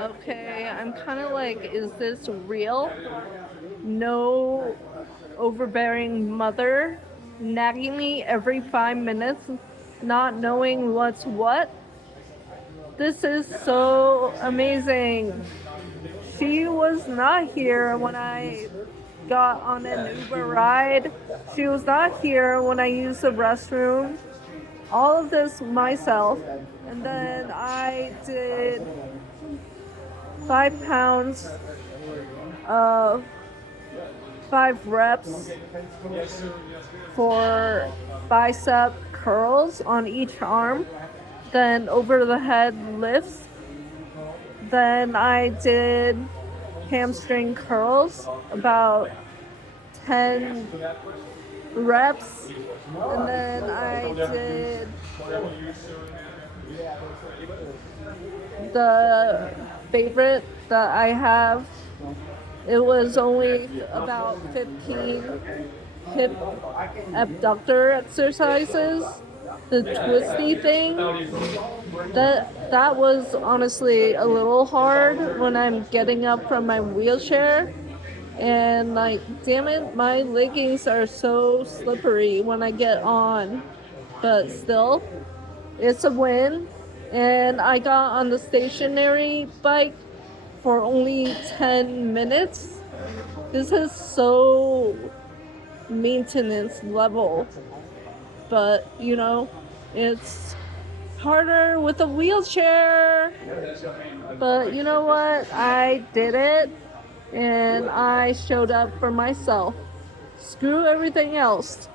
Okay, I'm kind of like, is this real? No overbearing mother nagging me every 5 minutes, not knowing what's what. This is so amazing. She was not here when I got on an Uber ride. She was not here when I used the restroom. All of this myself. And then I did 5 pounds of 5 reps for bicep curls on each arm, then over the head lifts. Then I did hamstring curls, about 10 reps, and then I did the favorite that I have. It was only about 15 hip abductor exercises. The twisty thing, that was honestly a little hard when I'm getting up from my wheelchair. And like, damn it, my leggings are so slippery when I get on. But still, it's a win. And I got on the stationary bike for only 10 minutes. This is so maintenance level. But, it's harder with a wheelchair. But you know what? I did it. And I showed up for myself. Screw everything else.